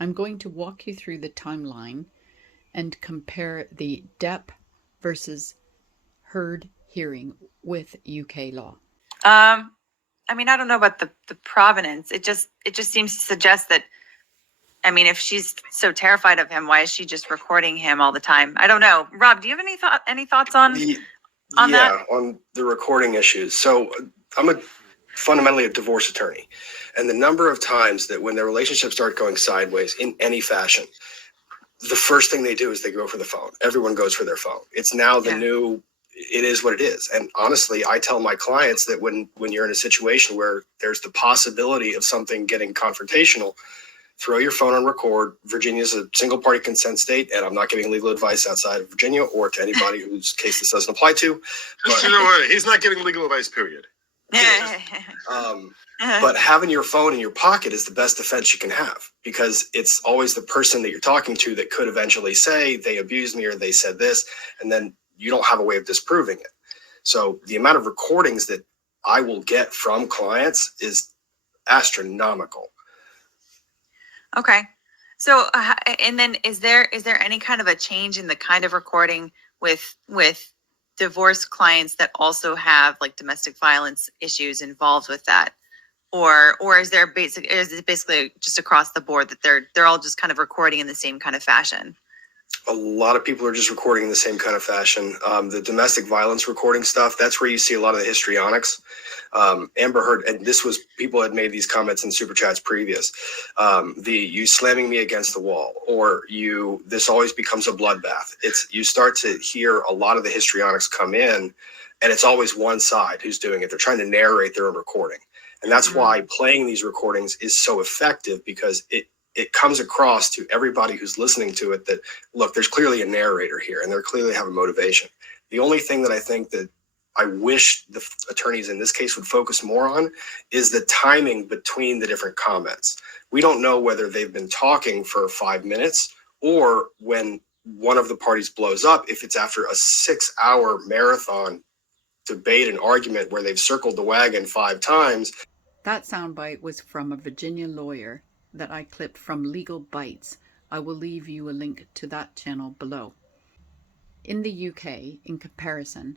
I'm going to walk you through the timeline and compare the Depp versus Heard hearing with UK law. I mean, I don't know about the provenance. It just seems to suggest that, I mean, if she's so terrified of him, why is she just recording him all the time? I don't know. Rob, do you have any thoughts on that? On the recording issues. So I'm fundamentally a divorce attorney, and the number of times that when their relationships start going sideways in any fashion, the first thing they do is they go for the phone. Everyone goes for their phone. It's now the new, it is what it is. And honestly, I tell my clients that when you're in a situation where there's the possibility of something getting confrontational, throw your phone on record. Virginia's a single party consent state, and I'm not giving legal advice outside of Virginia or to anybody whose case this doesn't apply to. Just so you know what, he's not giving legal advice, period. But having your phone in your pocket is the best defense you can have, because it's always the person that you're talking to that could eventually say they abused me or they said this, and then you don't have a way of disproving it. So the amount of recordings that I will get from clients is astronomical. Okay. So, and then is there any kind of a change in the kind of recording with divorce clients that also have like domestic violence issues involved with that? Or is it basically just across the board that they're all just kind of recording in the same kind of fashion? A lot of people are just recording in the same kind of fashion. The domestic violence recording stuff, that's where you see a lot of the histrionics. Amber Heard, and this was, people had made these comments in super chats previous. You slamming me against the wall, or this always becomes a bloodbath. You start to hear a lot of the histrionics come in, and it's always one side who's doing it. They're trying to narrate their own recording. And that's why playing these recordings is so effective, because it comes across to everybody who's listening to it that, look, there's clearly a narrator here, and they clearly have a motivation. The only thing that I think that I wish the attorneys in this case would focus more on is the timing between the different comments. We don't know whether they've been talking for 5 minutes, or when one of the parties blows up, if it's after a 6-hour marathon debate and argument where they've circled the wagon 5 times. That soundbite was from a Virginia lawyer that I clipped from Legal Bites. I will leave you a link to that channel below. In the UK, in comparison,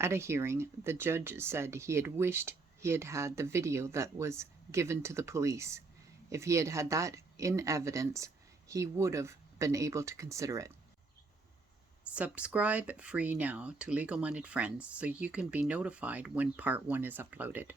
at a hearing, the judge said he had wished he had had the video that was given to the police. If he had had that in evidence, he would have been able to consider it. Subscribe free now to Legal Minded Friends so you can be notified when part 1 is uploaded.